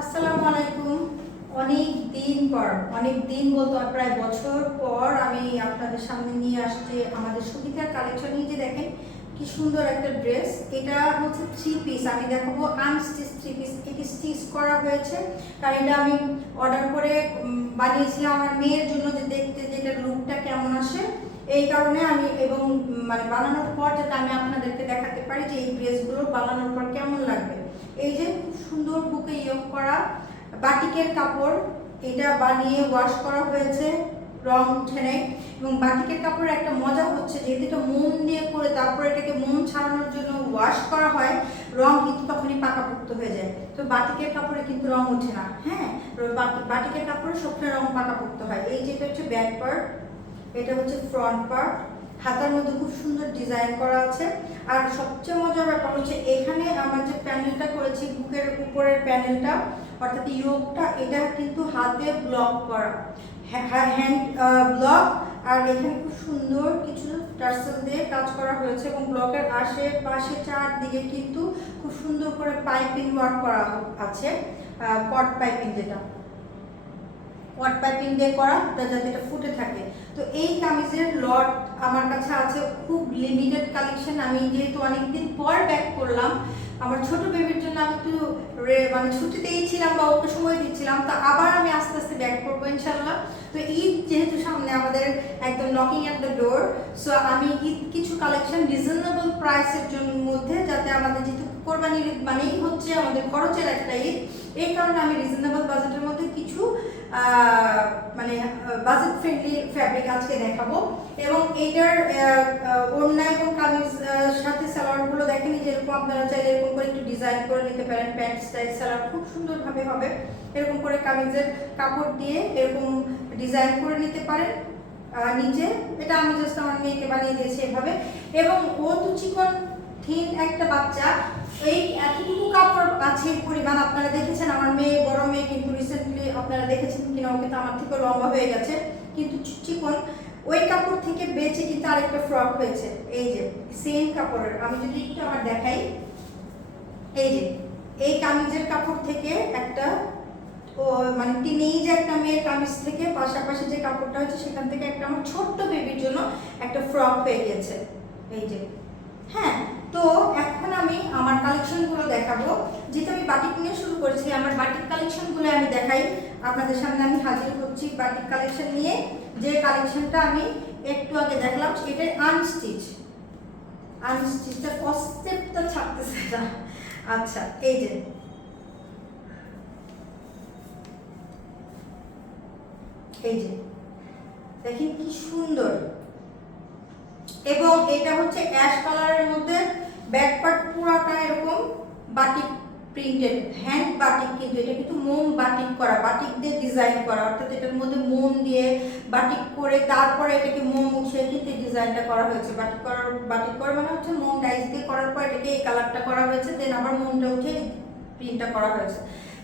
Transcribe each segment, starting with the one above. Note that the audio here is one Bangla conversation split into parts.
আসসালামু আলাইকুম। অনেক দিন বলতে প্রায় বছর পর আমি আপনাদের সামনে নিয়ে আসছি আমাদের সুবিধার কালেকশন। যে দেখেন কি সুন্দর একটা ড্রেস, এটা হচ্ছে থ্রি পিস। আমি দেখাবো আনস্টিচ থ্রি পিস। এটি স্টিচ করা হয়েছে, কারণ এটা আমি অর্ডার করে বানিয়েছিলাম আমার মেয়ের জন্য, যে দেখতে যেটা লুকটা কেমন আসে এই কারণে আমি, এবং মানে বানানোর পর যাতে আমি আপনাদেরকে দেখাতে পারি যে এই ড্রেসগুলো বানানোর পর কেমন লাগবে। এই যে খুব সুন্দর বুকে ইয়োগ করা বাটিকের কাপড়, এটা বানিয়ে ওয়াশ করা হয়েছে, রং উঠে নেই। এবং বাটিকের কাপড়ের একটা মজা হচ্ছে যেহেতু এটা মোম দিয়ে করে তারপর এটাকে মোম ছাড়ানোর জন্য ওয়াশ করা হয়, রং কিন্তু তখনই পাকাপোক্ত হয়ে যায়। তো বাটিকের কাপড়ে কিন্তু রং ওঠে না। হ্যাঁ, বাটিকের কাপড়ে সবসময় রং পাকাপোক্ত হয়। এই যেটা হচ্ছে ব্যাক পার্ট, এটা হচ্ছে ফ্রন্ট পার্ট। হাতার মধ্যে খুব সুন্দর ডিজাইন করা আছে। আর সবচেয়ে মজার ব্যাপার হচ্ছে এখানে আমার যে প্যানেলটা করেছি, বুকের উপরের প্যানেলটা অর্থাৎ ইয়োগটা, এটা কিন্তু হাতে ব্লক করা, হ্যান্ড ব্লক। আর এখানে খুব সুন্দর কিছু টার্সেল দিয়ে কাজ করা হয়েছে এবং ব্লকের আশেপাশে চারদিকে কিন্তু খুব সুন্দর করে পাইপিং ওয়ার্ক করা আছে, কট পাইপিং, যেটা কট পাইপিং দিয়ে করা, যাতে এটা ফুটে থাকে। তো এই কামিজের লট আমার কাছে আছে, খুব লিমিটেড কালেকশন। আমি যেহেতু অনেকদিন পর ব্যাক করলাম, আমার ছোট বেবির জন্য আমি একটু মানে ছুটিতেই ছিলাম বা ওকে সময় দিচ্ছিলাম, তো আবার আমি আস্তে আস্তে ব্যাক করবো ইনশাল্লাহ। তো ঈদ যেহেতু সামনে আমাদের একদম knocking at the door, so আমি ঈদ কিছু কালেকশন রিজনেবল প্রাইসের জন্য মধ্যে, যাতে আমাদের যেহেতু কোরবানির ঈদ মানেই হচ্ছে আমাদের খরচের একটা ঈদ, এই কারণে আমি রিজনেবল বাজেটের মধ্যে কিছু মানে বাজেট ফ্রেন্ডলি ফ্যাব্রিক আজকে দেখাবো। এবং এইটার ওড়না এবং কামিজ সাথে সালোয়ারগুলো দেখেন, যেরকম আপনারা চাইলে এরকম করে একটু ডিজাইন করে নিতে পারেন, প্যান্ট স্টাইল সালোয়ার খুব সুন্দরভাবে হবে। এরকম করে কামিজের কাপড় দিয়ে এরকম ডিজাইন করে নিতে পারেন। নিচে এটা আমি জাস্ট আমার মেয়েকে বানিয়ে দিয়েছি এভাবে। এবং ও তো চিকন থিন একটা বাচ্চা, এই এতটুকু কাপড় আছে পরিমাণ আপনারা দেখেছেন। আমার মেয়ে, বড় মেয়ে কিন্তু রিসেন্টলি আপনারা দেখেছেন কিনা, ওকে তো আমার থেকে লম্বা হয়ে গেছে, কিন্তু চিকন। ওই কাপড় থেকে বেঁচে কিন্তু আরেকটা ফ্রক হয়েছে, এই যে সেম কাপড়ের। আমি যদি একটু আমার দেখাই, এই যে এই কামিজের কাপড় থেকে একটা মানে টিনেজ একটা মেয়ের কামিজ থেকে পাশাপাশি যে কাপড়টা হচ্ছে সেখান থেকে একটা আমার ছোট্ট বেবির জন্য একটা ফ্রক হয়ে গেছে, এই যে। হ্যাঁ, তো এখন আমি আমার কালেকশনগুলো দেখাবো। যেহেতু আমি বাটিক নিয়ে শুরু করেছি, আমার বাটিক কালেকশনগুলো আমি দেখাই আপনাদের সামনে। আমি হাজির হচ্ছি বাটিক কালেকশন নিয়ে। যে কালেকশনটা আমি একটু আগে দেখলাম এটা আনস্টিচটা কনসেপ্টটা ছাড়তেছে না। আচ্ছা, এই যে দেখেন কি সুন্দর। এবং এটা হচ্ছে অ্যাশ কালারের মধ্যে, ব্যাক পার্ট পুরাটা এরকম বাটিক প্রিন্টেড, হ্যান্ড বাটিক, কিন্তু এটা কিন্তু মোম বাটিক করা, বাটিক দিয়ে ডিজাইন করা, অর্থাৎ এটার মধ্যে মোম দিয়ে বাটিক করে তারপরে এটাকে মোম উঠিয়ে কিন্তু এই ডিজাইনটা করা হয়েছে। বাটিক করা মানে হচ্ছে মোম ডাইস দিয়ে করার পর এটাকে এই কালারটা করা হয়েছে, দেন আবার মোমটা উঠে প্রিন্টটা করা হয়েছে।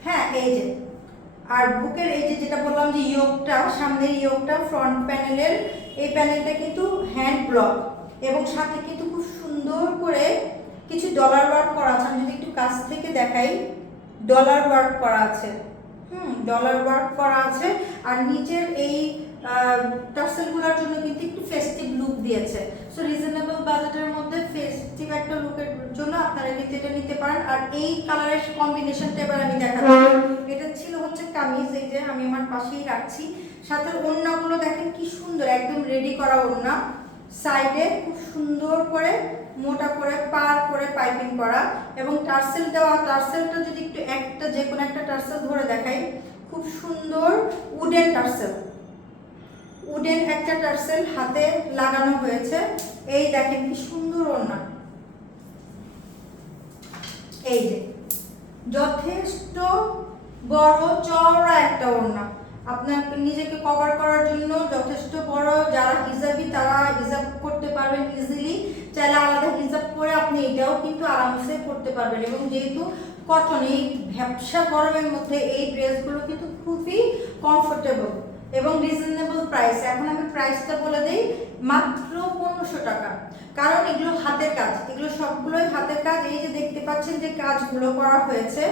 হ্যাঁ, এই যে। আর বুকের এই যে যেটা বললাম যে ইয়োগটা, সামনের ইয়োগটা ফ্রন্ট প্যানেলের, এই প্যানেলটা কিন্তু হ্যান্ড ব্লক এবং সাথে কিন্তু খুব সুন্দর করে কিছু ডলার ওয়ার্ক করা আছে। আমি যদি একটু কাছ থেকে দেখাই, ডলার ওয়ার্ক করা আছে, ডলার ওয়ার্ক করা আছে। আর নিচের এই টার্সেলগুলোর জন্য কিন্তু একটু ফেস্টিভ লুক দিয়েছে। সো রিজনেবল বাজেটের মধ্যে ফেস্টিভ একটা লুকের জন্য আপনারা কিন্তু এটা নিতে পারেন। আর এই কালারের কম্বিনেশনটা এবার আমি দেখাচ্ছি। এটা ছিল হচ্ছে কামিজ, এই যে আমি আমার পাশেই রাখছি। সাথে ওড়নাগুলো দেখেন কি সুন্দর, একদম রেডি করা ওড়না, সাইডে খুব সুন্দর করে মোটা করে পার করে পাইপিং করা এবং টার্সেল দেওয়া। টার্সেলটা যদি একটু একটা যে কোনো একটা টার্সেল ধরে দেখাই, খুব সুন্দর উডেন টার্সেল, উডেন একটা টার্সেল হাতে লাগানো হয়েছে। এই দেখেন কি সুন্দর ওড়না, এই যে যথেষ্ট বড় চওড়া একটা ওড়না, আপনার নিজেকে কভার করার জন্য যথেষ্ট বড়। যারা হিজাবি তারা হিজাব করতে পারবেন ইজিলি, চাইলে আলাদা হিজাব করে আপনি এটাও কিন্তু আরামসে করতে পারবেন। এবং যেহেতু কটন, এই ভ্যাপসা গরমের মধ্যে এই ড্রেসগুলো কিন্তু খুবই কমফোর্টেবল এবং রিজনেবল প্রাইস। এখন আমি প্রাইসটা বলে দিই, মাত্র 1500 টাকা। কারণ এগুলো হাতের কাজ, এগুলো সবগুলোই হাতের কাজ। এই যে দেখতে পাচ্ছেন যে কাজগুলো করা হয়েছে,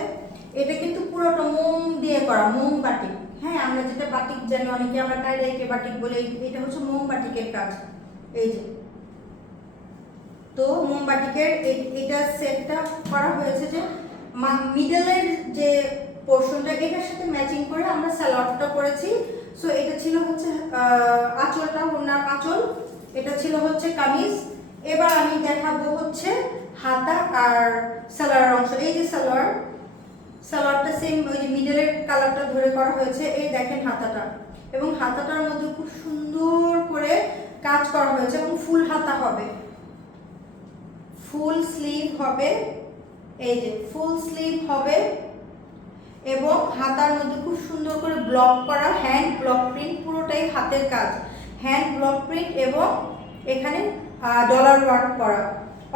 এটা কিন্তু পুরোটা মোম করা মোম বাটিক। হ্যাঁ, আমরা যেটা বাটিক জানি, অনেকে আমরা টাইডাইকে বাটিক বলে, এটা হচ্ছে মোম বাটিকের কাজ। এই যে, তো মোম বাটিকের এটা সেটটা করা হয়েছে যে মিডলের যে পোর্শনটা এটার সাথে ম্যাচিং করে আমরা সালোয়ারটা করেছি। সো এটা ছিল হচ্ছে আঁচলটা, ওনার আঁচল, এটা ছিল হচ্ছে কামিজ। এবার আমি দেখাবো হচ্ছে হাতা আর সালোয়ার অংশ। এই যে সালোয়ারটা সেম ওই যে মিডলের কালারটা ধরে করা হয়েছে। এই দেখেন হাতাটা, এবং হাতাটার মধ্যে খুব সুন্দর করে কাজ করা হয়েছে এবং ফুল হাতা হবে, ফুল স্লিভ হবে। এই যে ফুল স্লিভ হবে এবং হাতার মধ্যে খুব সুন্দর করে ব্লক করা হ্যান্ড ব্লক প্রিন্ট, পুরোটাই হাতের কাজ, হ্যান্ড ব্লক প্রিন্ট এবং এখানে ডলার ওয়ার্ক করা।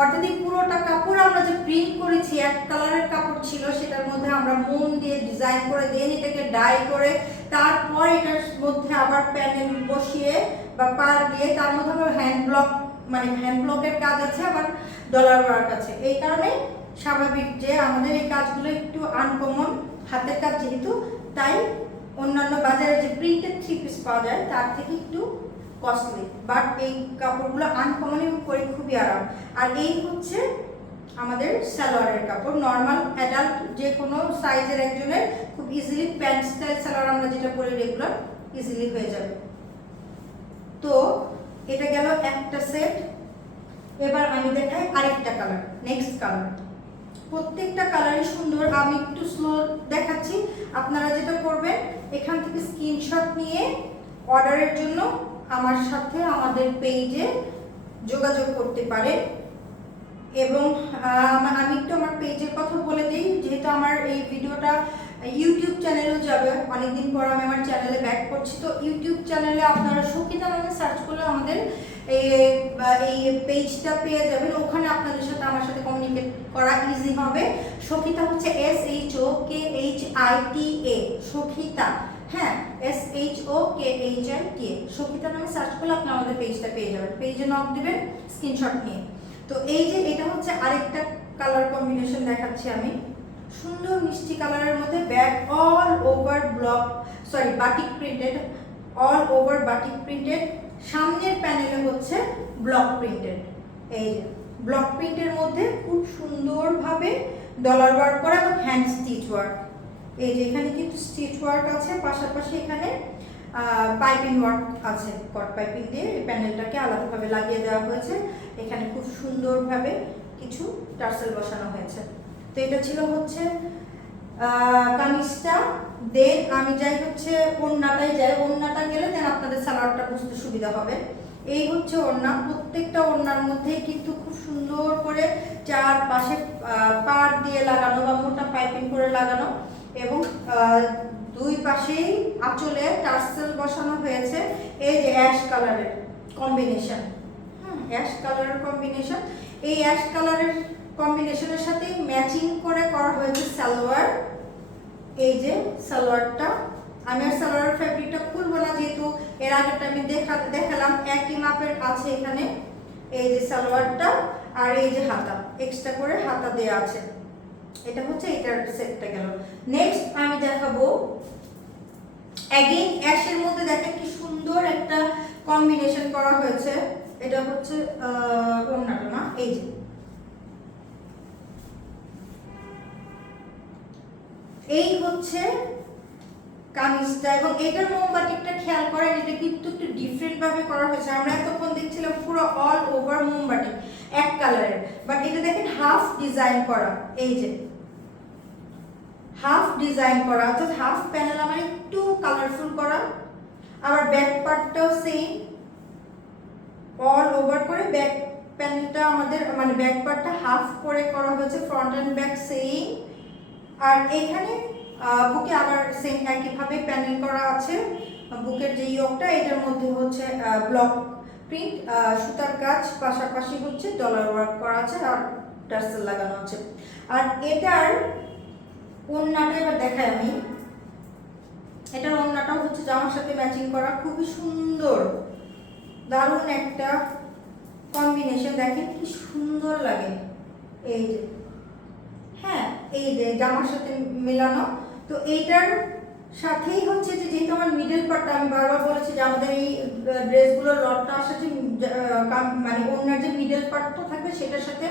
অর্থাৎ এই পুরোটা কাপড় আমরা যে প্রিন্ট করেছি, এক কালারের কাপড় ছিল, সেটার মধ্যে আমরা মোম দিয়ে ডিজাইন করে দেন এটাকে ডাই করে, তারপর এটার মধ্যে আবার প্যানেল বসিয়ে বা পার দিয়ে তার মধ্যে আবার হ্যান্ড ব্লক, মানে হ্যান্ড ব্লকের কাজ আছে, আবার ডলার ওয়ার্ক আছে। এই কারণে স্বাভাবিক যে আমাদের এই কাজগুলো একটু আনকমন, হাতের কাজ যেহেতু, তাই অন্যান্য বাজারে যে প্রিন্টেড থ্রি পিস পাওয়া যায় তার থেকে একটু কস্টলি, বাট এই কাপড়গুলো আনকমন এবং পরে খুবই আরাম। আর এই হচ্ছে আমাদের সালোয়ারের কাপড়, নর্মাল অ্যাডাল্ট যে কোনো সাইজের একজনের খুব ইজিলি প্যান্ট স্টাইল সালোয়ার আমরা যেটা পরি রেগুলার, ইজিলি হয়ে যাবে। তো এটা গেল একটা সেট। এবার আমি দেখাই আরেকটা কালার, নেক্সট কালার। প্রত্যেকটা কালারই সুন্দর, আমি একটু স্লো দেখাচ্ছি। আপনারা যেটা করবেন, এখান থেকে স্ক্রিনশট নিয়ে অর্ডারের জন্য আমার সাথে আমাদের পেজে যোগাযোগ করতে পারেন। এবং আমি একটু আমার পেজের কথা বলে দিই, যেহেতু আমার এই ভিডিওটা ইউটিউব চ্যানেলেও যাবে, অনেকদিন পর আমি আমার চ্যানেলে ব্যাক করছি। তো ইউটিউব চ্যানেলে আপনারা সখিতা নামে সার্চ করলে আমাদের এই পেজটা পেয়ে যাবেন। ওখানে আপনাদের সাথে আমার সাথে কমিউনিকেট করা ইজি হবে। সখিতা হচ্ছে SHOKHITA, সখিতা। হ্যাঁ, SHOKHITA, সখিতা নামে সার্চ করলে আপনি আমাদের পেজটা পেয়ে যাবেন। পেজে নক দিবেন স্ক্রিনশট নিয়ে। তো এই যে এটা হচ্ছে আরেকটা কালার কম্বিনেশন দেখাচ্ছি আমি, সুন্দর মিষ্টি কালারের মধ্যে back all over batik printed, all over batik printed, সামনের প্যানেলে হচ্ছে ব্লক প্রিন্টেড। এই যে ব্লক প্রিন্টের মধ্যে খুব সুন্দরভাবে ডলার ওয়ার্ক করা এবং হ্যান্ড স্টিচ ওয়ার্ক। এই যে এখানে কিন্তু স্টিচ ওয়ার্ক আছে, পাশাপাশি এখানে পাইপিং ওয়ার্ক আছে, কট পাইপিং দিয়ে এই প্যানেলটাকে আলাদাভাবে লাগিয়ে দেওয়া হয়েছে। এখানে খুব সুন্দরভাবে কিছু টার্সেল বসানো হয়েছে। তো এটা ছিল হচ্ছে কামিজটা। দেন আমি যাই হচ্ছে ওড়নাটাই যাই, ওড়নাটা গেলে দেন আপনাদের সালোয়ারটা বুঝতে সুবিধা হবে। এই হচ্ছে ওড়না, প্রত্যেকটা ওড়নার মধ্যে কিন্তু খুব সুন্দর করে চারপাশে পাড় দিয়ে লাগানো বা মোটা পাইপিং করে লাগানো, এবং দুই পাশেই আঁচলে টার্সেল বসানো হয়েছে। এই যে অ্যাশ কালারের কম্বিনেশন, অ্যাশ কালারের কম্বিনেশন, এই অ্যাশ কালারের কম্বিনেশনের সাথে ম্যাচিং করে করা হয়েছে সালোয়ার। এই যে সালোয়ারটা, আমি আর সালোয়ার ফ্যাব্রিকটা খুলবো না, যেহেতু এর আগেরটা আমি দেখালাম, একই মাপের আছে এখানে। এই যে সালোয়ারটা, আর এই যে হাতা, এক্সট্রা করে হাতা দেওয়া আছে। এটা হচ্ছে এটার সেটটা গেল। নেক্সট আমি দেখাবো অ্যাগেইন অ্যাশের মধ্যে, দেখেন কি সুন্দর একটা কম্বিনেশন করা হয়েছে। এটা হচ্ছে ওড়নাটা না, এই যে এই হচ্ছে কামিজটা, এবং এটার মোমবাটিকটা খেয়াল করেন, এটা কিন্তু একটু ডিফারেন্ট ভাবে করা হয়েছে। আমরা এতক্ষণ দেখছিলাম পুরো অল ওভার মোমবাটিক এক কালারের, বাট এটা দেখেন হাফ ডিজাইন করা। এই যে হাফ ডিজাইন করা, অর্থাৎ হাফ প্যানেল আমার একটু কালারফুল করা। আবার ব্যাক পার্টটাও সেম অল ওভার করে, ব্যাক প্যানেলটা আমাদের মানে ব্যাক পার্টটা হাফ করে করা হয়েছে, ফ্রন্ট এন্ড ব্যাক সেম। আর এখানে বুকে আবার সেম একইভাবে প্যানেল করা আছে। বুকের যে ইয়োগটা, এটার মধ্যে হচ্ছে ব্লক প্রিন্ট সুতার কাজ, পাশাপাশি হচ্ছে ডলার ওয়ার্ক করা আছে আর টার্সেল লাগানো আছে। আর এটার ওড়নাটা এবার দেখাই আমি। এটার ওড়নাটাও হচ্ছে জামার সাথে ম্যাচিং করা, খুবই সুন্দর, দারুণ একটা কম্বিনেশন। দেখেন কি সুন্দর লাগে, এই যে হ্যাঁ, এই যে জামার সাথে মেলানো। তো এইটার সাথেই হচ্ছে যে যেহেতু আমার মিডল পার্টটা, আমি বারবার বলেছি যে আমাদের এই ড্রেসগুলোর লটটা আসে যে মানে ওনার যে মিডল পার্টটা থাকবে সেটার সাথে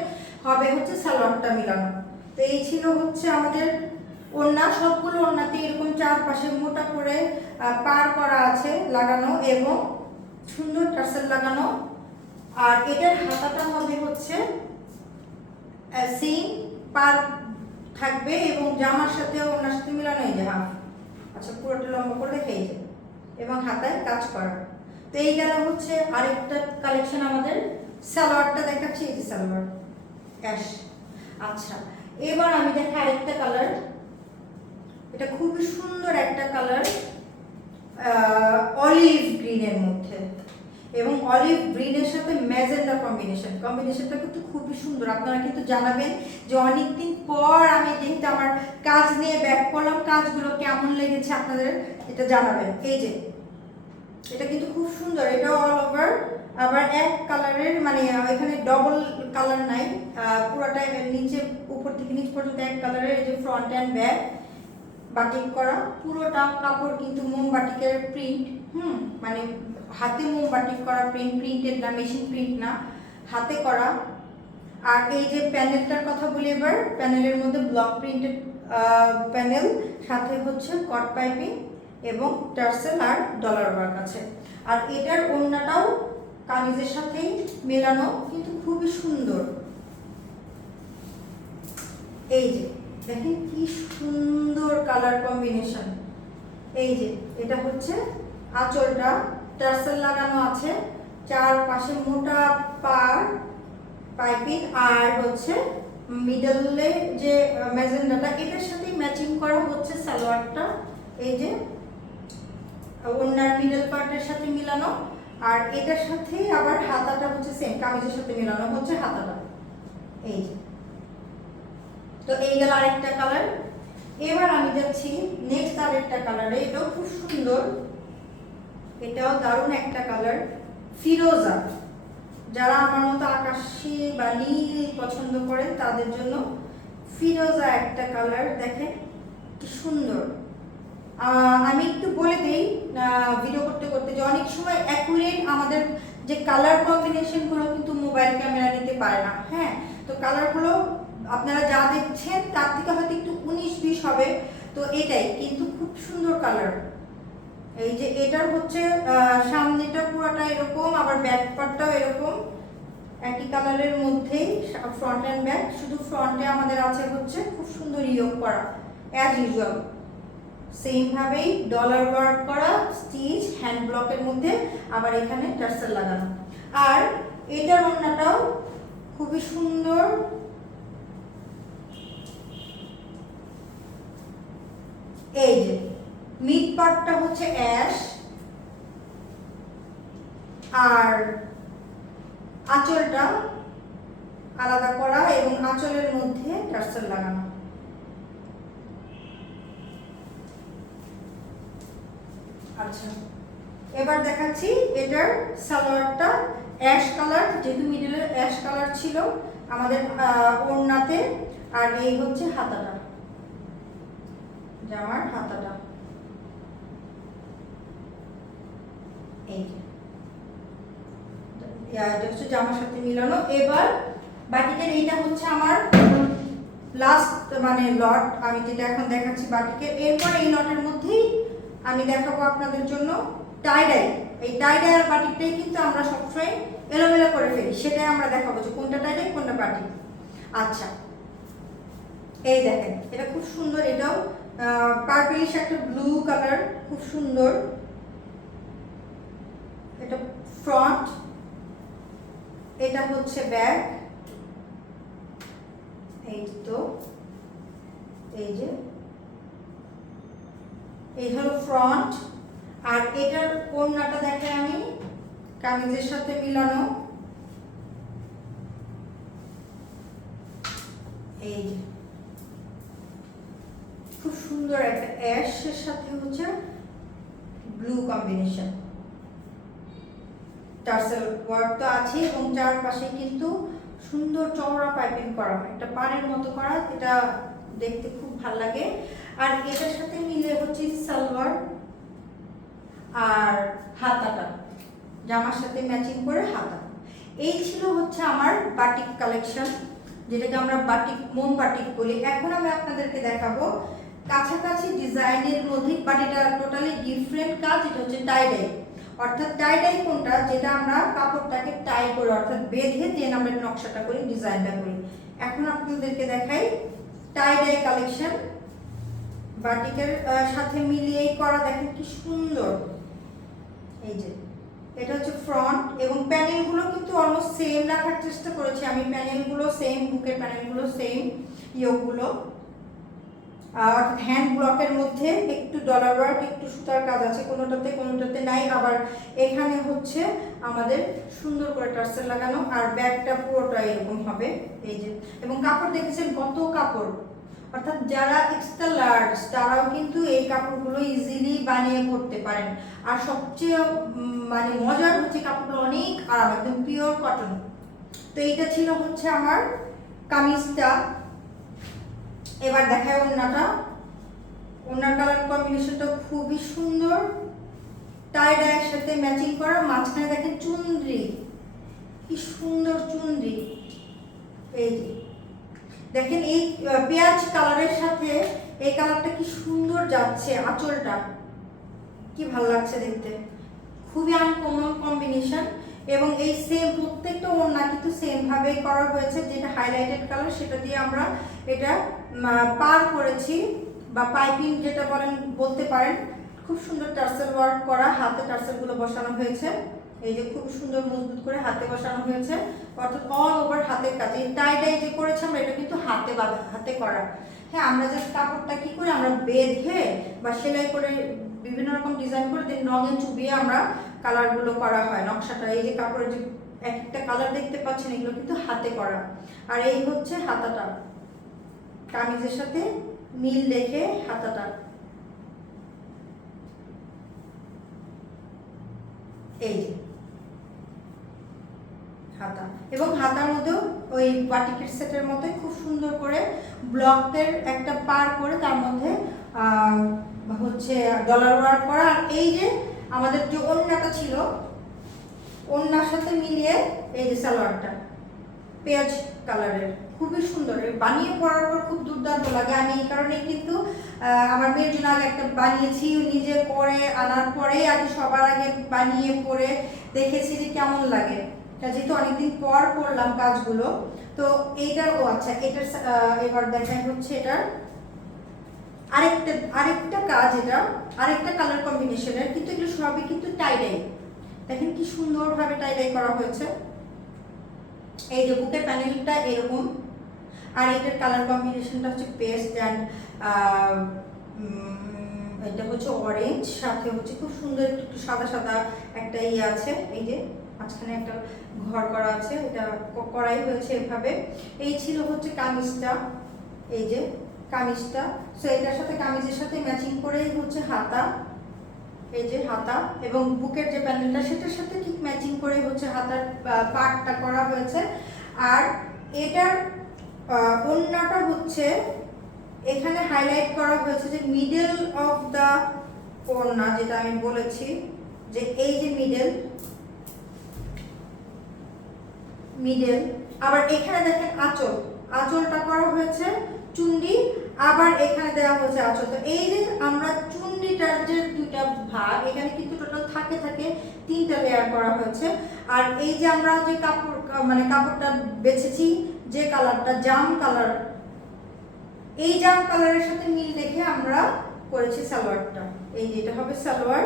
হবে হচ্ছে সালোয়ারটা মিলানো। তো এই ছিল হচ্ছে আমাদের ওড়না। সবগুলো ওড়নাতে এরকম চারপাশে মোটা করে পার করা আছে লাগানো এবং সুন্দর টার্সেল লাগানো। আর এটার হাতাটা হবে হচ্ছে সেম পার থাকবে এবং জামার সাথেও ওড়নার সাথে মিলানো, এই যে হাফ, আচ্ছা পুরোটা লম্বা করে দেখাই যায় এবং হাতায় কাজ করা। তো এই গেল হচ্ছে আরেকটা কালেকশন আমাদের। সালোয়ারটা দেখাচ্ছি, এই যে সালোয়ার অ্যাশ। আচ্ছা এবার আমি দেখি আরেকটা কালার, এটা খুবই সুন্দর একটা কালার, অলিভ গ্রিনের মধ্যে এবং অলিভ গ্রিনের সাথে ম্যাজেন্ডা কম্বিনেশনটা কিন্তু খুবই সুন্দর। আপনারা কিন্তু জানাবেন যে অনেকদিন পর আমি যেহেতু আমার কাজ নিয়ে ব্যাক করলাম, কাজগুলো কেমন লেগেছে আপনাদের এটা জানাবেন। এই যে এটা কিন্তু খুব সুন্দর, এটা অল ওভার আবার এক কালারের, মানে এখানে ডবল কালার নাই, পুরোটাই নিচে উপর থেকে নিচ পর্যন্ত এক কালারের। এই যে ফ্রন্ট অ্যান্ড ব্যাক বাটিক করা, পুরোটা কাপড় কিন্তু মোম বাটিকের প্রিন্ট, মানে হাতে মোম বাটিক করা প্রিন্ট, প্রিন্টেড না, মেশিন প্রিন্ট না, হাতে করা। আর এই যে প্যানেলটার কথা বলি এবার, প্যানেলের মধ্যে ব্লক প্রিন্টেড প্যানেল, সাথে হচ্ছে কট পাইপিং এবং টার্সেল আর ডলার ওয়ার্ক আছে। আর এটার ওড়নাটাও কামিজের সাথেই মেলানো, কিন্তু খুবই সুন্দর। এই যে দেখেন কি সুন্দর কালার কম্বিনেশন। এই যে এটা হচ্ছে আঁচলটা, টার্সেল লাগানো আছে, চারপাশে মোটা পার পাইপিং, আর হচ্ছে মিডলে যে ম্যাজেন্ডাটা এটার সাথে ম্যাচিং করা হচ্ছে সালোয়ারটা। এই যে ওনার মিডল পার্টের সাথে মিলানো, আর এটার সাথে আবার হাতাটা হচ্ছে সেম কামিজের সাথে মিলানো হচ্ছে হাতাটা। এই যে, তো এই গেল আরেকটা কালার। এবার আমি যাচ্ছি নেক্সট আরেকটা কালারে, এটাও খুব সুন্দর, এটাও দারুণ একটা কালার, ফিরোজা। যারা আমার মতো আকাশী বা নীল পছন্দ করেন তাদের জন্য ফিরোজা একটা কালার। দেখেন কি সুন্দর। আমি একটু বলে দিই ভিডিও করতে করতে যে অনেক সময় অ্যাকুরেট আমাদের যে কালার কম্বিনেশনগুলো কিন্তু মোবাইল ক্যামেরা নিতে পারে না। হ্যাঁ, তো কালারগুলো আপনারা যা দেখছেন তার থেকে হয়তো একটু 19-20 হবে, তো এটাই কিন্তু খুব সুন্দর কালার। এই যে এটার হচ্ছে সামনেটা পুরোটা এরকম, আবার ব্যাক পার্টটাও এরকম একই কালারের মধ্যেই, ফ্রন্ট অ্যান্ড ব্যাক। শুধু ফ্রন্টে আমাদের আছে হচ্ছে খুব সুন্দর ইয়োগ করা অ্যাজ ইউজুয়াল, সেম ভাবেই ডলার ওয়ার্ক করা স্টিচ হ্যান্ড ব্লকের মধ্যে, আবার এখানে টার্সেল লাগানো। আর এটার ওড়নাটাও খুবই সুন্দর, এই যে মিড পার্টটা হচ্ছে অ্যাশ, আর আঁচলটা আলাদা করা এবং আঁচলের মধ্যে টার্সেল লাগানো। আচ্ছা এবার দেখাচ্ছি এটার সালোয়ারটা অ্যাশ কালার, যেহেতু মিডলে অ্যাশ কালার ছিল আমাদের ওড়নাতে। আর এই হচ্ছে হাতাটা, জামার হাতাটা, এই যে জামার সাথে মিলানো। এবার বাটিকের এইটা হচ্ছে আমার লাস্ট মানে লট, আমি যেটা এখন দেখাচ্ছি বাটিকের। এরপর এই লটের মধ্যেই আমি দেখাবো আপনাদের জন্য টাইডাই। এই টাইডাই আর বাটিকটাই কিন্তু আমরা সবসময় এলোমেলো করে ফেলি, সেটাই আমরা দেখাবো যে কোনটা টাইডাই কোনটা বাটিক। আচ্ছা এই দেখেন এটা খুব সুন্দর, এটাও পার্পলিশ একটা ব্লু কালার, খুব সুন্দর। এটা ফ্রন্ট, এটা হচ্ছে ব্যাক। এই তো এই যে এই হলো ফ্রন্ট। আর এটার ওড়নাটা দেখেন আমি কামিজের সাথে মিলানো, এই যে খুব সুন্দর একটা অ্যাশের সাথে হচ্ছে ব্লু কম্বিনেশন, টার্সেল ওয়ার্ক তো আছে এবং চারপাশে কিন্তু সুন্দর চওড়া পাইপিং করা, একটা পাড়ের মতো করা, এটা দেখতে খুব ভালো লাগে। আর এটার সাথে মিলে হচ্ছে সালোয়ার আর হাতাটা, জামার সাথে ম্যাচিং করে হাতা। এই ছিল হচ্ছে আমার বাটিক কালেকশন, যেটাকে আমরা বাটিক, মোম বাটিক বলি। এখন আমি আপনাদেরকে দেখাবো কাছাকাছি ডিজাইনের মধ্যে, বাট এটা টোটালি ডিফারেন্ট কাজ। এটা হচ্ছে টাই ডাই, অর্থাৎ টাই ডাই কোনটা, যেটা আমরা কাপড়টাকে টাই করে অর্থাৎ বেঁধে দেন আমরা নকশাটা করি, ডিজাইনটা করি। এখন আপনাদেরকে দেখাই টাই ডাই কালেকশন বাটিকের সাথে মিলিয়েই করা। দেখেন কি সুন্দর। এই যে এটা হচ্ছে ফ্রন্ট, এবং প্যানেলগুলো কিন্তু অলমোস্ট সেম রাখার চেষ্টা করেছি আমি। প্যানেলগুলো সেম, বুকের প্যানেলগুলো সেম, ইয়োগগুলো অর্থাৎ হ্যান্ড ব্লকের মধ্যে একটু ডলার ওয়ার্ক, একটু সুতার কাজ আছে কোনোটাতে, কোনোটাতে নাই। আবার এখানে হচ্ছে আমাদের সুন্দর করে টার্সেল লাগানো, আর ব্যাগটা পুরোটা এরকম হবে। এই যে, এবং কাপড় দেখেছেন কত কাপড়, অর্থাৎ যারা এক্সট্রা লার্জ তারাও কিন্তু এই কাপড়গুলো ইজিলি বানিয়ে পড়তে পারেন। আর সবচেয়ে মানে মজার হচ্ছে কাপড়গুলো অনেক আরাম, একদম পিওর কটন। তো এইটা ছিল হচ্ছে আমার কামিজটা। এবার দেখায় ওড়নাটা। ওড়নার কালার কম্বিনেশনটা খুবই সুন্দর, টাই ডাইয়ের সাথে ম্যাচিং করা। মাঝখানে দেখেন চুনরি, কি সুন্দর চুনরি। এই দেখেন এই পেঁয়াজ কালারের সাথে এই কালারটা কি সুন্দর যাচ্ছে, আঁচলটা কি ভালো লাগছে দেখতে, খুবই আনকমন কম্বিনেশন। এবং এই সেম প্রত্যেকটা ওড়না কিন্তু সেম ভাবে করা হয়েছে, যেটা হাইলাইটেড কালার সেটা দিয়ে আমরা এটা পার করেছি, বা পাইপিং যেটা বলেন বলতে পারেন। খুব সুন্দর টার্সেল ওয়ার্ক করা, হাতে টার্সেলগুলো বসানো হয়েছে। এই যে খুব সুন্দর মজবুত করে হাতে বসানো হয়েছে, অর্থাৎ অল ওভার হাতের কাজ। এই টাই ডাই যে করেছে আমরা, এটা কিন্তু হাতে হাতে করা। হ্যাঁ, আমরা যে কাপড়টা কি করে আমরা বেঁধে বা সেলাই করে বিভিন্ন রকম ডিজাইন করে দেন রঙে চুবিয়ে আমরা কালারগুলো করা হয়, নকশাটা। এই যে কাপড়ের যে এক একটা কালার দেখতে পাচ্ছেন, এগুলো কিন্তু হাতে করা। আর এই হচ্ছে হাতাটা, কামিজের সাথে মিল রেখে হাতাটা। এই যে হাতা, এবং হাতার মধ্যেও ওই বাটিকের সেটের মতোই খুব সুন্দর করে ব্লকের একটা পার করে তার মধ্যে হচ্ছে ডলার ওয়ার্ক করা। আর এই যে আমাদের যে ওড়নাটা ছিল, ওড়নার সাথে মিলিয়ে এই যে সালোয়ারটা পেঁয়াজ কালারের, খুবই সুন্দর। বানিয়ে পরার পর খুব দুর্দান্ত লাগে। আমি এই কারণে কিন্তু আমার মেয়ের জন্য আগে একটা বানিয়েছি, নিজে করে আনার পরে আগে সবার আগে বানিয়ে পরে দেখেছি যে কেমন লাগে। যেহেতু অনেকদিন পর করলাম কাজগুলো, তো এইটার আচ্ছা এটার এবার দেখাই হচ্ছে এটার আরেকটা কাজ। এটা আরেকটা কালার কম্বিনেশনের, কিন্তু এগুলো সবই কিন্তু টাই ডাই। দেখেন কি সুন্দরভাবে টাই ডাই করা হয়েছে। এই যে বুকের প্যানেলটা এরকম, আর এটার কালার কম্বিনেশনটা হচ্ছে পেস্ট অ্যান্ড এটা হচ্ছে অরেঞ্জ, সাথে হচ্ছে খুব সুন্দর একটু সাদা সাদা একটা ইয়ে আছে। এই যে মাঝখানে একটা ঘর করা আছে, এটা করাই হয়েছে এভাবে। এই ছিল হচ্ছে কামিজটা, এই যে কামিজটা। সো এটার সাথে কামিজের সাথে ম্যাচিং করেই হচ্ছে হাতা, এই যে হাতা, এবং বুকের যে প্যানেলটা সেটার সাথে ঠিক ম্যাচিং করে হচ্ছে হাতার পার্টটা করা হয়েছে। আর এটার ওড়নাটা হচ্ছে এখানে হাইলাইট করা হয়েছে যে মিডল অফ দা ওড়না, যেটা আমি বলেছি যে এই যে মিডল। আবার এখানে দেখেন আঁচলটা করা হয়েছে চুন্ডি, আবার এখানে দেওয়া হয়েছে আঁচল। তো এই যে আমরা চুন্ডিটার যে দুইটা ভাগ, এখানে কিন্তু টোটাল থাকে 3টা লেয়ার করা হয়েছে। আর এই যে আমরা যে কাপড় মানে কাপড়টা বেছেছি, যে কালারটা জাম কালার, এই জাম কালারের সাথে মিল রেখে আমরা করেছি সালোয়ারটা। এই যে এটা হবে সালোয়ার,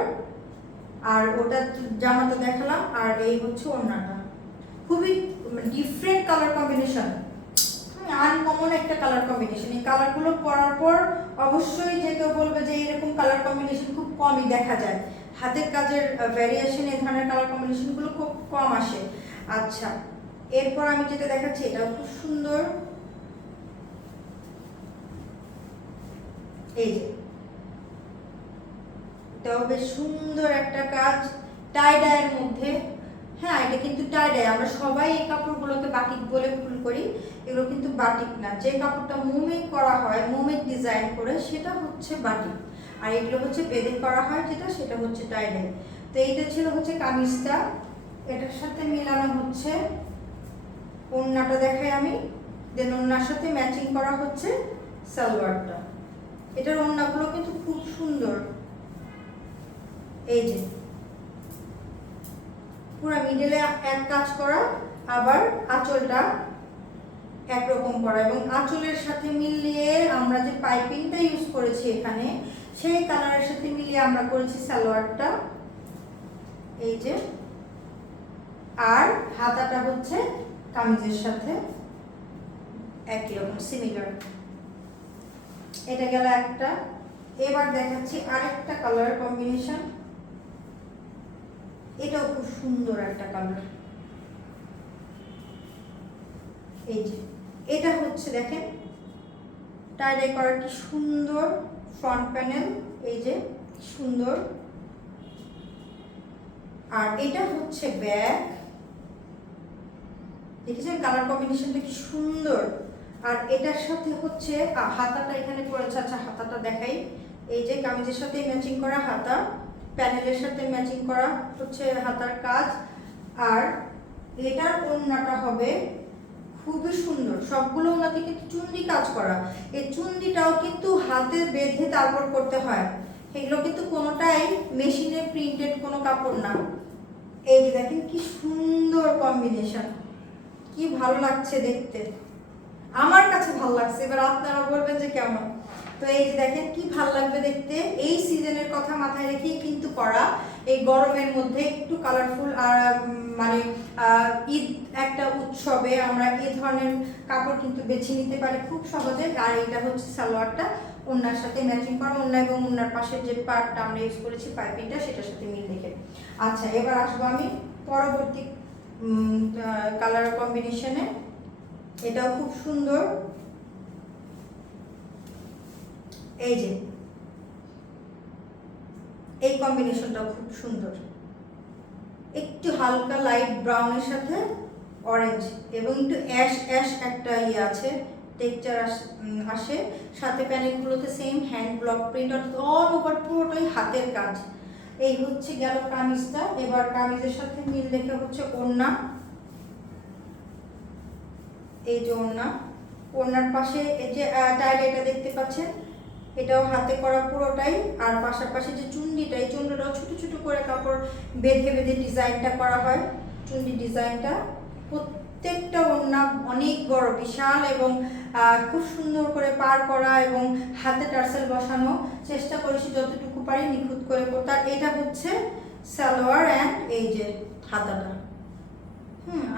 আর ওটা জামাটা দেখালাম, আর এই হচ্ছে ওড়নাটা। খুবই ডিফারেন্ট কালার কম্বিনেশন, আনকমন একটা কালার কম্বিনেশন। এই কালারগুলো পরার পর অবশ্যই যে কেউ বলবে যে এরকম কালার কম্বিনেশন খুব কমই দেখা যায়। হাতের কাজের ভ্যারিয়েশন এই ধরনের কালার কম্বিনেশনগুলো খুব কম আসে। আচ্ছা, এরপর আমি যেটা দেখাচ্ছি এটাও খুব সুন্দর। এই যে এটাও বেশ সুন্দর একটা কাজ টাই ডাইয়ের মধ্যে। হ্যাঁ, এটা কিন্তু টাই ডাই। আমরা সবাই এই কাপড়গুলোকে বাটিক বলে ভুল করি, এগুলো কিন্তু বাটিক না। যে কাপড়টা মোমে করা হয়, মোমে ডিজাইন করে, সেটা হচ্ছে বাটিক। আর এগুলো হচ্ছে বেঁধে করা হয় যেটা, সেটা হচ্ছে টাই ডাই। তো এইটা ছিল হচ্ছে কামিজটা, এটার সাথে মিলানো হচ্ছে ওড়নাটা দেখাই আমি, দেন ওড়নার সাথে ম্যাচিং করা হচ্ছে সালোয়ারটা। এটার ওড়নাগুলো কিন্তু খুব সুন্দর, এই যে পুরো মিডলে এক কাজ করা, আবার আঁচলটা একরকম করা, এবং আঁচলের সাথে মিলিয়ে আমরা যে পাইপিংটা ইউজ করেছি এখানে, সেই কালারের সাথে মিলিয়ে আমরা করেছি সালোয়ারটা, এই যে। আর হাতাটা হচ্ছে কামিজের সাথে একই রকম সিমিলার। এটা গেল একটা। এবার দেখাচ্ছি আরেকটা কালার কম্বিনেশন, এটাও খুব সুন্দর একটা কালার। এই যে এটা হচ্ছে দেখেন টাই ডাই করা, কি সুন্দর ফ্রন্ট প্যানেল, এই যে সুন্দর। আর এটা হচ্ছে ব্যাক, দেখেছেন কালার কম্বিনেশনটা কি সুন্দর। আর এটার সাথে হচ্ছে হাতাটা এখানে করেছে, আচ্ছা হাতাটা দেখাই, এই যে কামিজের সাথে ম্যাচিং করা হাতা, প্যানেলের সাথে ম্যাচিং করা হচ্ছে হাতার কাজ। আর এটার ওড়নাটা হবে খুবই সুন্দর, সবগুলো ওড়নাতে কিন্তু চুন্ডি কাজ করা, এই চুন্ডিটাও কিন্তু হাতে বেঁধে তারপর করতে হয়, এগুলো কিন্তু কোনোটাই মেশিনে প্রিন্টেড কোনো কাপড় না। এই যে দেখেন কি সুন্দর কম্বিনেশন, কি ভালো লাগছে দেখতে, আমার কাছে ভালো লাগছে, এবার আপনারা বলবেন যে কেমন। তো এই যে দেখেন কি ভালো লাগবে দেখতে, এই সিজনের কথা মাথায় রেখেই কিন্তু করা, এই গরমের মধ্যে একটু কালারফুল। আর মানে ঈদ একটা উৎসবে আমরা এই ধরনের কাপড় কিন্তু বেছে নিতে পারি খুব সহজে। আর এটা হচ্ছে সালোয়ারটা ওড়নার সাথে ম্যাচিং করা, ওড়না এবং ওড়নার পাশের যে পার্টটা আমরা ইউজ করেছি পাইপিংটা, সেটার সাথে মিল রেখে। আচ্ছা এবার আসবো আমি পরবর্তী কালার কম্বিনেশনে, এটাও খুব সুন্দর, এই যে এই কম্বিনেশনটাও খুব সুন্দর, একটু হালকা লাইট ব্রাউনের সাথে অরেঞ্জ এবং একটু অ্যাশ অ্যাশ একটা ইয়ে আছে, টেক্সচার আসে সাথে। প্যানেলগুলোতে same hand block print, all over পুরোটাই হাতের কাজ। এই হচ্ছে গেল কামিজটা। এবার কামিজের সাথে মিল রেখে হচ্ছে ওড়না, এই যে ওড়না, ওড়নার পাশে এই যে টাই ডাইটা দেখতে পাচ্ছেন, এটাও হাতে করা পুরোটাই। আর পাশাপাশি যে চুন্ডিটা, এই চুন্ডিটাও ছোটো ছোটো করে কাপড় বেঁধে বেঁধে ডিজাইনটা করা হয়, চুন্ডি ডিজাইনটা। প্রত্যেকটা ওড়না অনেক বড় বিশাল এবং খুব সুন্দর করে পার করা, এবং হাতে টার্সেল বসানো, চেষ্টা করেছি যতটুকু পারি নিখুঁত করে করতে। আর এটা হচ্ছে সালোয়ার অ্যান্ড এই যে হাতাটা,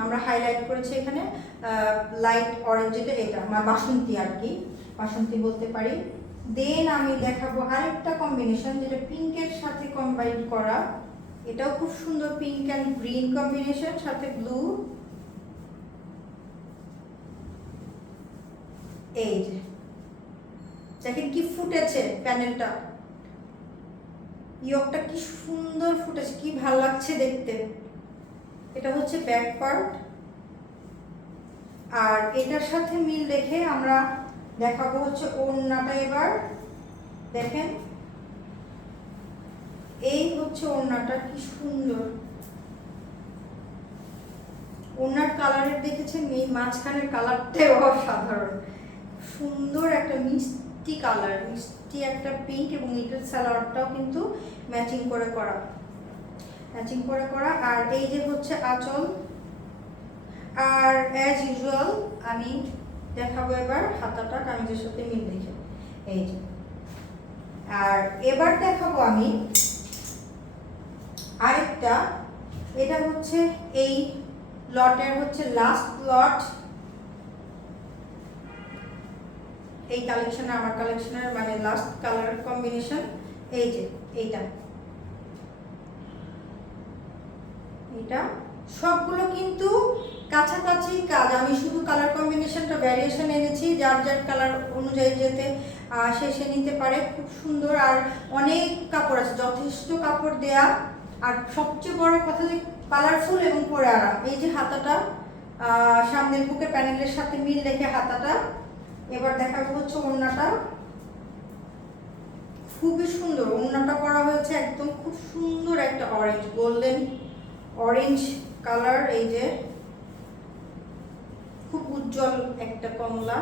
আমরা হাইলাইট করেছি এখানে লাইট অরেঞ্জ, এটা বাসন্তী আর কি, বাসন্তী বলতে পারি। দেন আমি দেখাবো আরেকটা কম্বিনেশন যেটা পিঙ্কের সাথে কম্বাইন করা, এটাও খুব সুন্দর, পিঙ্ক অ্যান্ড গ্রিন কম্বিনেশন সাথে ব্লু। এই যে দেখেন কি ফুটেছে প্যানেলটা, ইয়োগটা কি সুন্দর ফুটেছে, কি ভালো লাগছে দেখতে। এটা হচ্ছে ব্যাক পার্ট। আর এটার সাথে মিল রেখে আমরা দেখাবো হচ্ছে ওড়নাটা। এবার দেখেন এই হচ্ছে ওড়নাটা, কি সুন্দর ওড়নার কালারের, দেখেছেন এই মাঝখানের কালারটাও অসাধারণ সুন্দর, একটা মিষ্টি কালার, মিষ্টি একটা পিঙ্ক, এবং এটার সালোয়ারটাও কিন্তু ম্যাচিং করে করা, ম্যাচিং করে করা। আর এই যে হচ্ছে আঁচল। আর অ্যাজ ইউজুয়াল আমি দেখাবো এবার হাতাটা কামিজের সাথে মিল রেখে, এই যে। আর এবার দেখাবো আমি আরেকটা, এটা হচ্ছে এই লটের হচ্ছে লাস্ট লট, এই কালেকশনে, আমার কালেকশনের মানে লাস্ট কালার কম্বিনেশন, এই যে এইটা, এটা সবগুলো কিন্তু কাছাকাছি কাজ। আমি শুধু কালার কম্বিনেশনটা ভ্যারিয়েশন এনেছি, যার যার কালার অনুযায়ী যেতে সে নিতে পারে, খুব সুন্দর। আর অনেক কাপড় আছে, যথেষ্ট কাপড় দেয়া। আর সবচেয়ে বড় কথা যে কালারফুল এবং পরে আরাম। এই যে হাতাটা সামনের বুকের প্যানেলের সাথে মিল রেখে হাতাটা। এবার দেখাবো হচ্ছে ওড়নাটা, খুবই সুন্দর। ওড়নাটা করা হয়েছে একদম খুব সুন্দর একটা অরেঞ্জ, গোল্ডেন অরেঞ্জ কালার, এই যে খুব উজ্জ্বল একটা কমলা।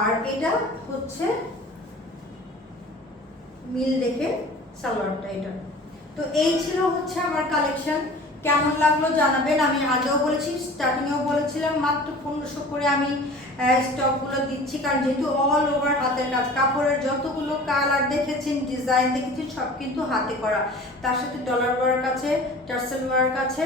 আর এটা হচ্ছে মিল রেখে সালোয়ারটা এটা। তো এই ছিল হচ্ছে আমার কালেকশন। কেমন লাগলো জানাবেন। আমি আগেও বলেছি, স্টার্টিংয়েও বলেছিলাম মাত্র 1500 করে আমি স্টকগুলো দিচ্ছি, কারণ যেহেতু অল ওভার হাতের কাজ, কাপড়ের যতগুলো কালার দেখেছেন, ডিজাইন দেখেছেন, সব কিন্তু হাতে করা। তার সাথে ডলার ওয়ার্ক আছে, টার্সেল ওয়ার্ক আছে,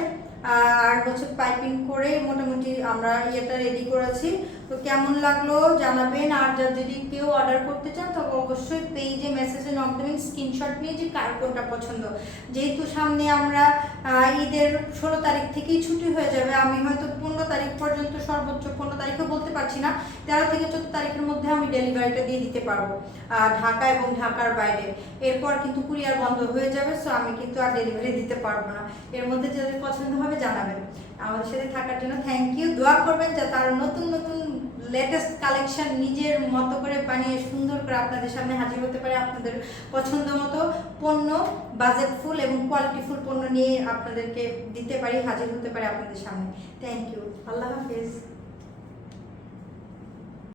আর হচ্ছে পাইপিং করে মোটামুটি আমরা ইয়েটা রেডি করেছি। তো কেমন লাগলো জানাবেন। আর যদি কেউ অর্ডার করতে চান তবে অবশ্যই পেজে মেসেজে নক দেবেন, স্ক্রিনশট নিয়ে যে কার কোনটা পছন্দ। যেহেতু সামনে আমরা ঈদের 16 তারিখ থেকেই ছুটি হয়ে যাবে, আমি হয়তো 15 তারিখ পর্যন্ত, সর্বোচ্চ 15 তারিখও বলতে পারছি না, 13 থেকে 14 তারিখের মধ্যে আমি ডেলিভারিটা দিয়ে দিতে পারবো ঢাকা এবং ঢাকার বাইরে। এরপর কিন্তু কুরিয়ার বন্ধ হয়ে যাবে, সো আমি কিন্তু আর ডেলিভারি দিতে পারবো না। এর মধ্যে যাদের পছন্দ হবে জানাবেন। আমাদের সাথে থাকার জন্য থ্যাংক ইউ। দোয়া করবেন যাতে আরও নতুন নতুন লেটেস্ট কালেকশন নিজের মতো করে বানিয়ে সুন্দর করে আপনাদের সামনে হাজির হতে পারে, আপনাদের পছন্দ মতো পণ্য, বাজেটফুল এবং কোয়ালিটিফুল পণ্য নিয়ে আপনাদেরকে দিতে পারি, হাজির হতে পারে আপনাদের সামনে। Thank you. আল্লাহ হাফেজ।